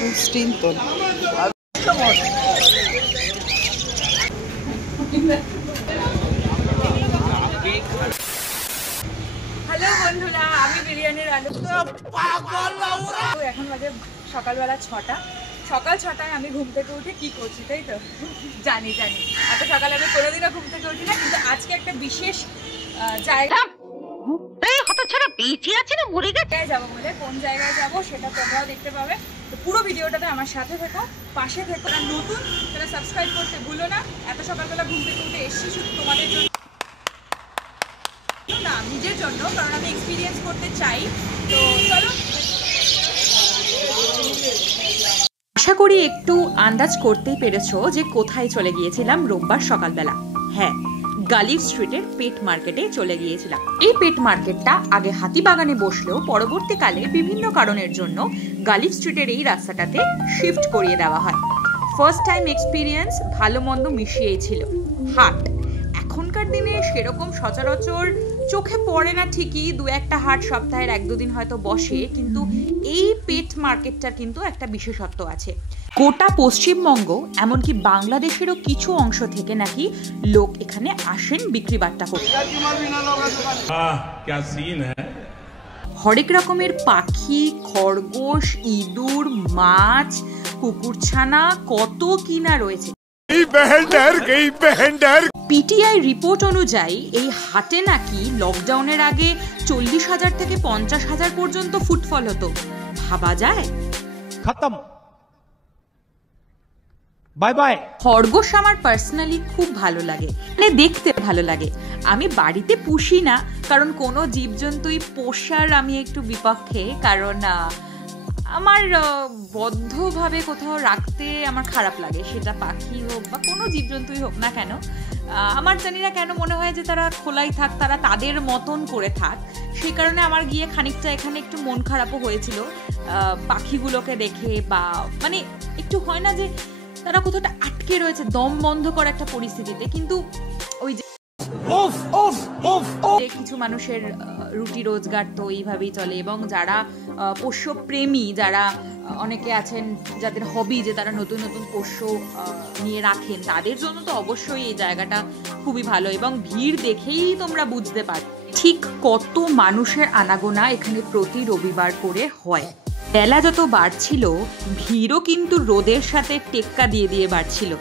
Stinton. Hello বন্ধুরা, আমি বিরিয়ানির আলু। এখন বাজে সকালবেলা 6টা। সকাল 6টায় আমি ঘুম থেকে উঠে কি করছি, তাই তো? জানি এত সকালে আমি কোনোদিনও ঘুম থেকে উঠি না, কিন্তু আজকে একটা বিশেষ জায়গা যাবো বলে। কোন জায়গায় যাবো সেটা তোমরাও দেখতে পাবে। তো পুরো ভিডিওটাতে আমার সাথে থেকো, পাশে থেকো। যারা নতুন তারা সাবস্ক্রাইব করতে ভুলো না। এত সকালবেলা ঘুম থেকে উঠে এসেছি শুধু তোমাদের জন্য না, নিজের জন্য, কারণ আমি এক্সপিরিয়েন্স করতে চাই। তো চলো। আশা করি একটু আন্দাজ করতেই পেরেছো যে কোথায় চলে গিয়েছিলাম রোববার সকালবেলা। হ্যাঁ, গালিফ স্ট্রিটের পেট মার্কেটে চলে গিয়েছিলাম। এই পেট মার্কেটটা আগে হাতিবাগানে বসলেও পরবর্তীকালে বিভিন্ন কারণের জন্য গালিফ স্ট্রিটের এই রাস্তাটাতে শিফট করিয়ে দেওয়া হয়। ফার্স্ট টাইম এক্সপিরিয়েন্স ভালো মন্দ মিশিয়েই ছিল। হাট এখনকার দিনে সেরকম সচরাচর চোখে পড়ে না ঠিকই, দু একটা হাট সপ্তাহের 1-2 দিন হয়তো বসে, কিন্তু এই পেট মার্কেটটার কিন্তু একটা বিশেষত্ব আছে। গোটা পশ্চিমবঙ্গ এমনকি বাংলাদেশেরও কিছু অংশ থেকে নাকি লোক এখানে আসেন বিক্রি বাট্টা করতে। হরেক রকমের পাখি, খরগোশ, ইঁদুর, মাছ, কুকুরছানা, কত কিনা রয়েছে। পিটিআই রিপোর্ট অনুযায়ী এই হাটে নাকি লকডাউনের আগে 40,000 থেকে 50,000 পর্যন্ত ফুটফল হতো। ভাবা যায়? খতম, বাই বাই। খরগোশ আমার পার্সোনালি খুব ভালো লাগে, মানে দেখতে ভালো লাগে। আমি বাড়িতে পুষি না, কারণ কোনো জীবজন্তুই পোষার আমি একটু বিপক্ষে, কারণ আমার বদ্ধভাবে কোথাও রাখতে আমার খারাপ লাগে, সেটা পাখি হোক বা কোনো জীবজন্তুই হোক না কেন। আমার জানি না কেন মনে হয় যে তারা খোলাই থাক, তারা তাদের মতন করে থাক। সেই কারণে আমার গিয়ে খানিকটা এখানে একটু মন খারাপও হয়েছিল পাখিগুলোকে দেখে, বা মানে একটু হয় না যে তারা কোথাওটা আটকে রয়েছে দম বন্ধ করা একটা পরিস্থিতিতে। কিন্তু ওই যে কিছু মানুষের রুটি রোজগার তো এইভাবেই চলে, এবং যারা পোষ্যপ্রেমী, যারা অনেকে আছেন যাদের হবি যে তারা নতুন নতুন পোষ্য নিয়ে রাখেন, তাদের জন্য তো অবশ্যই এই জায়গাটা খুবই ভালো। এবং ভিড় দেখেই তোমরা বুঝতে পারো ঠিক কত মানুষের আনাগোনা এখানে প্রতি রবিবার করে হয়। বেলা যত বাড়ছিল ভিড়ও কিন্তু রোদের সাথে টেক্কা দিয়ে দিয়ে বাড়ছিল।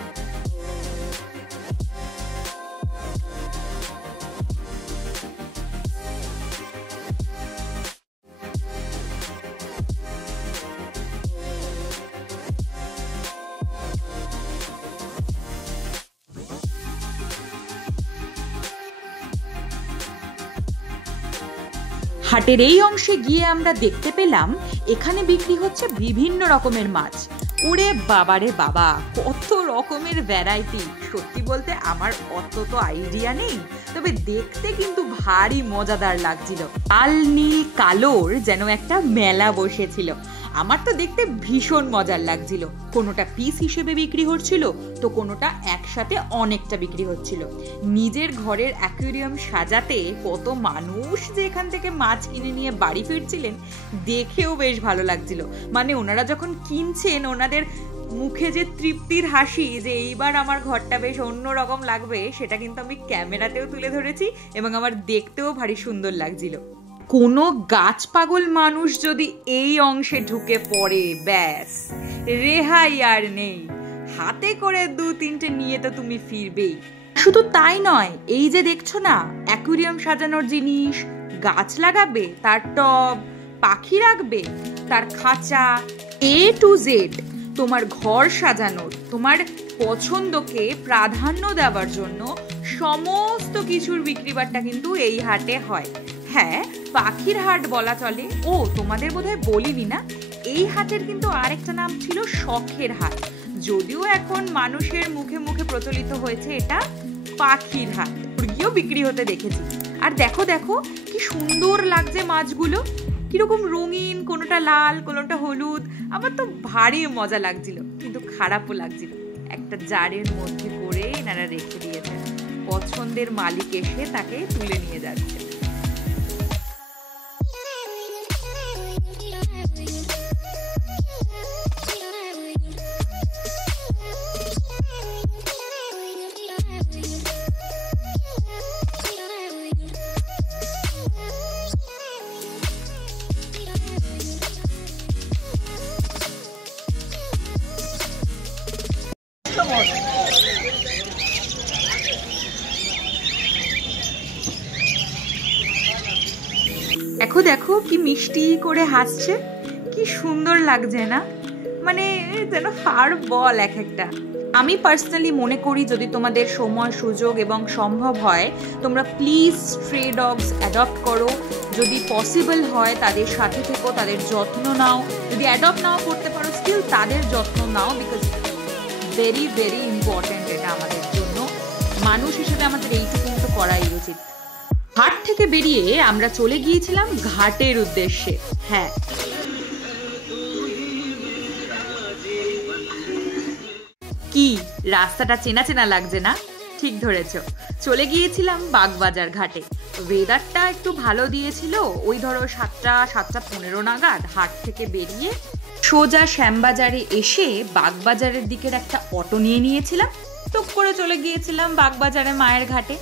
হাটের এই অংশে গিয়ে আমরা দেখতে পেলাম এখানে বিক্রি হচ্ছে বিভিন্ন রকমের মাছ। ওরে বাবারে বাবা, কত রকমের ভ্যারাইটি! সত্যি বলতে আমার অত তো আইডিয়া নেই, তবে দেখতে কিন্তু ভারী মজাদার লাগছিল। লাল নীল কালোর যেন একটা মেলা বসেছিল। আমার তো দেখতে ভীষণ মজার লাগছিল। কোনোটা পিস হিসেবে বিক্রি হচ্ছিল, তো কোনোটা একসাথে অনেকটা বিক্রি হচ্ছিল। নিজের ঘরের অ্যাকুয়ারিয়াম সাজাতে কত মানুষ যে এখান থেকে মাছ কিনে নিয়ে বাড়ি ফিরছিলেন, দেখেও বেশ ভালো লাগছিল। মানে ওনারা যখন কিনছেন, ওনাদের মুখে যে তৃপ্তির হাসি যে এইবার আমার ঘরটা বেশ অন্যরকম লাগবে, সেটা কিন্তু আমি ক্যামেরাতেও তুলে ধরেছি, এবং আমার দেখতেও ভারী সুন্দর লাগছিল। কোনো গাছ পাগল মানুষ যদি এই অংশে ঢুকে পড়ে, ব্যাস রেহাই আর নেই। হাতে করে 2-3টে নিয়ে তো তুমি ফিরবেই। শুধু তাই নয়, এই যে দেখছো না অ্যাকুয়ারিয়াম সাজানোর জিনিস, গাছ লাগাবে, তার টব, পাখি রাখবে, তার খাঁচা, A to Z তোমার ঘর সাজানোর, তোমার পছন্দকে প্রাধান্য দেওয়ার জন্য সমস্ত কিছুর বিক্রিবাট্টা কিন্তু এই হাটে হয়। হ্যাঁ, পাখির হাট বলা চলে। ও তোমাদের বোধহয় বলিনি না, এই হাটের কিন্তু আরেকটা নাম ছিল শখের হাট, যদিও এখন মানুষের মুখে মুখে প্রচলিত হয়েছে এটা পাখির হাট। মুরগিও বিক্রি হতে দেখেছি। আর দেখো দেখো কি সুন্দর লাগছে মাছগুলো, কিরকম রঙিন, কোনোটা লাল, কোনোটা হলুদ। আমার তো ভারী মজা লাগছিল, কিন্তু খারাপও লাগছিল। একটা জারের মধ্যে করে এনারা রেখে দিয়েছেন, পছন্দের মালিক এসে তাকে তুলে নিয়ে যাচ্ছে। দেখো দেখো কি মিষ্টি করে হাসছে, কি সুন্দর লাগছে না? মানে যেন ফার বল এক একটা। আমি পার্সোনালি মনে করি যদি তোমাদের সময় সুযোগ এবং সম্ভব হয় তোমরা প্লিজ স্ট্রে ডগস অ্যাডপ্ট করো। যদি পসিবল হয় তাদের সাথে থেকো, তাদের যত্ন নাও। যদি অ্যাডপ্ট নাও করতে পারো স্টিল তাদের যত্ন নাও, বিকজ ভেরি ভেরি ইম্পর্টেন্ট এটা আমাদের জন্য। মানুষ হিসেবে আমাদের এইটুকু তো করাই উচিত। হাট থেকে বেরিয়ে আমরা চলে গিয়েছিলাম ঘাটের উদ্দেশ্যে। হ্যাঁ, কি রাস্তাটা চেনা চেনা লাগছে না? ঠিক ধরেছ, চলে গিয়েছিলাম বাগবাজার ঘাটে। ওয়েদারটা একটু ভালো দিয়েছিল, ওই ধরো 7টা 15 নাগাদ হাট থেকে বেরিয়ে সোজা শ্যামবাজারে এসে বাগবাজারের দিকের একটা অটো নিয়েছিলাম। টুক করে চলে গিয়েছিলাম বাগবাজারে মায়ের ঘাটে।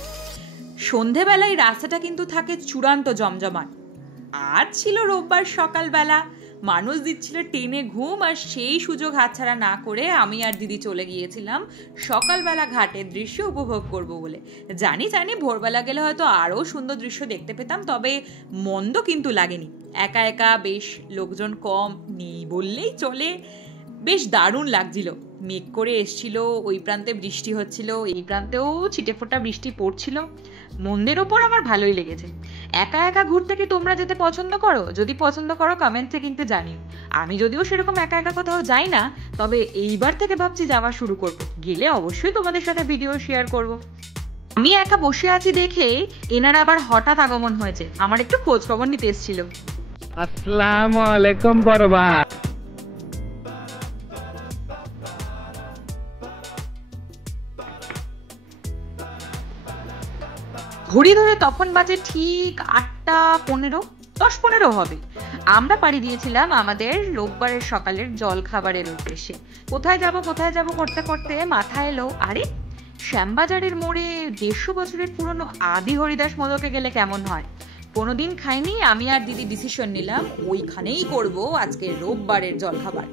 সন্ধেবেলায় রাস্তাটা কিন্তু থাকে চূড়ান্ত জমজমাট। আজ ছিল রোববার সকালবেলা, মানুষ দিচ্ছিল টেনে ঘুম, আর সেই সুযোগ হাতছাড়া না করে আমি আর দিদি চলে গিয়েছিলাম সকালবেলা ঘাটের দৃশ্য উপভোগ করব বলে। জানি ভোরবেলা গেলে হয়তো আরও সুন্দর দৃশ্য দেখতে পেতাম, তবে মন্দ কিন্তু লাগেনি। একা একা বেশ লোকজন কম নেই বললেই চলে, বেশ দারুণ লাগছিল। মেঘ করে এসছিল, ওই প্রান্তে বৃষ্টি হচ্ছিল, এই প্রান্তেও ছিটেফোঁটা বৃষ্টি পড়ছিল। মন্দের ওপর আমার ভালোই লেগেছে। একা একা ঘুরতে কি তোমরা যেতে পছন্দ করো? যদি পছন্দ করো কমেন্টে কিন্তু জানিও। আমি যদিও সেরকম একা একা কোথাও যাই না, তবে এইবার থেকে ভাবছি যাওয়া শুরু করব। গেলে অবশ্যই তোমাদের সাথে ভিডিও শেয়ার করব। আমি একা বসে আছি দেখে এনারা আবার হঠাৎ আগমন হয়েছে, আমার একটু খোঁজ খবর নিতে এসেছিল। আসসালামু আলাইকুম বড়বা। ঘড়ি ধরে তখন বাজে ঠিক 8টা 15, 10-15 হবে। আমরা পাড়ি দিয়েছিলাম আমাদের রোববারের সকালের জল খাবারের উদ্দেশ্যে। কোথায় যাব করতে করতে মাথা এলো, আরে শ্যামবাজারের মোড়ে 150 বছরের পুরনো আদি হরিদাস মোদকে গেলে কেমন হয়। কোনোদিন খাইনি, আমি আর দিদি ডিসিশন নিলাম ওইখানেই করব আজকের রোববারের জলখাবার।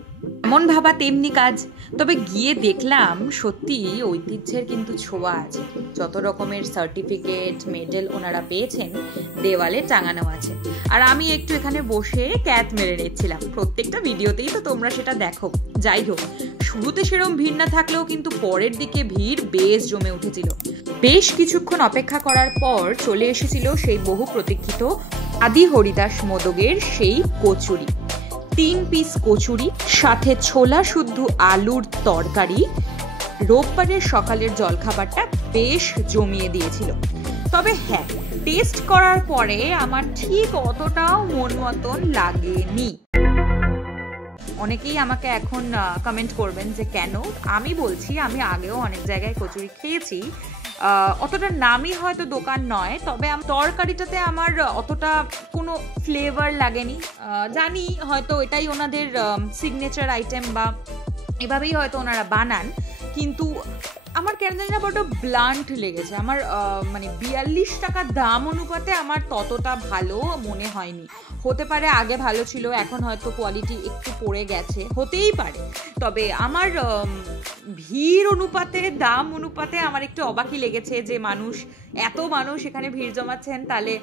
এমন ভাবা তেমনি কাজ। তবে গিয়ে দেখলাম সত্যি ঐতিহ্যের কিন্তু ছোঁয়া আছে। যত রকমের সার্টিফিকেট মেডেল ওনারা পেয়েছেন দেওয়ালে টাঙানো আছে, আর আমি একটু এখানে বসে ক্যাট মেরে নিচ্ছিলাম। প্রত্যেকটা ভিডিওতেই তো তোমরা সেটা দেখো। যাই হোক, শুরুতে সেরকম ভিড় না থাকলেও কিন্তু পরের দিকে ভিড় বেশ জমে উঠেছিল। বেশ কিছুক্ষণ অপেক্ষা করার পর চলে এসেছিল সেই বহু প্রতীক্ষিত আদি হরিদাস মোদকের সেই কচুরি। 3 পিস কচুরি, সাথে ছোলা শুদ্ধ আলুর তরকারি রোববারের সকালের জলখাবারটা বেশ জমিয়ে দিয়েছিল। তবে হ্যাঁ, টেস্ট করার পরে আমার ঠিক অতটাও মন মতন লাগেনি। অনেকেই আমাকে এখন কমেন্ট করবেন যে কেন। আমি বলছি, আমি আগেও অনেক জায়গায় কচুরি খেয়েছি, অতটা নামি হয়তো দোকান নয়, তবে তরকারিটাতে আমার অতটা কোনো ফ্লেভার লাগেনি। জানি হয়তো এটাই ওনাদের সিগনেচার আইটেম বা এভাবেই হয়তো ওনারা বানান, কিন্তু আমার কেন জানি না বড় ব্লান্ট লেগেছে। আমার মানে 42 টাকা দাম অনুপাতে আমার ততটা ভালো মনে হয়নি। হতে পারে আগে ভালো ছিল, এখন হয়তো কোয়ালিটি একটু পড়ে গেছে, হতেই পারে। তবে আমার ভিড় অনুপাতে দাম অনুপাতে আমার একটু অবাকই লেগেছে যে এত মানুষ এখানে ভিড় জমাচ্ছেন। তাহলে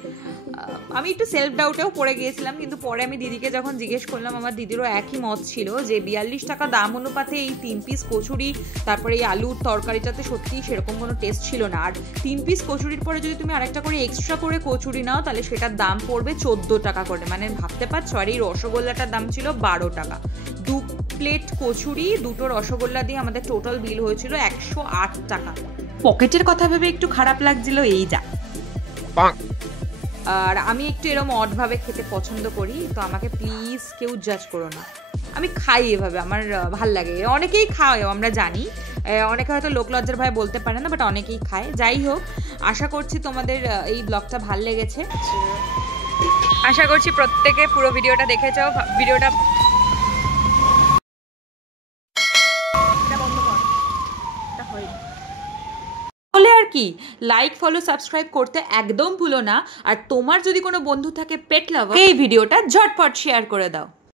আমি একটু সেলফ ডাউটেও পড়ে গিয়েছিলাম, কিন্তু পরে আমি দিদিকে যখন জিজ্ঞেস করলাম, আমার দিদিরও একই মত ছিল যে 42 টাকা দাম অনুপাতে এই 3 পিস কচুরি, তারপরে এই আলুর তরকারিটাতে সত্যি সেরকম কোনো টেস্ট ছিল না। আর 3 পিস কচুরির পরে যদি তুমি আরেকটা করে এক্সট্রা করে কচুরি নাও তাহলে সেটার দাম পড়বে 14 টাকা করে। মানে ভাবতে পারছো। আর এই রসগোল্লাটার দাম ছিল 12 টাকা। 2 প্লেট কচুরি, 2টো রসগোল্লা দিয়ে আমাদের টোটাল বিল হয়েছিল 108 টাকা। পকেটের কথা ভেবে একটু খারাপ লাগছিল, এই যা। আর আমি একটু এরকম অডভাবে খেতে পছন্দ করি, তো আমাকে প্লিজ কেউ জাজ করো না। আমি খাই এভাবে, আমার ভাল লাগে। অনেকেই খায় আমরা জানি, অনেকে হয়তো লোকলজ্জার ভয়ে বলতে পারে না, বাট অনেকেই খায়। যাই হোক, আশা করছি তোমাদের এই ব্লগটা ভাল লেগেছে। আশা করছি প্রত্যেকে পুরো ভিডিওটা দেখেছো। ভিডিওটা বলে আর কি, লাইক ফলো সাবস্ক্রাইব করতে একদম ভুলো না। আর তোমার যদি কোনো বন্ধু থাকে পেট লাভার, এই ভিডিওটা ঝটপট শেয়ার করে দাও।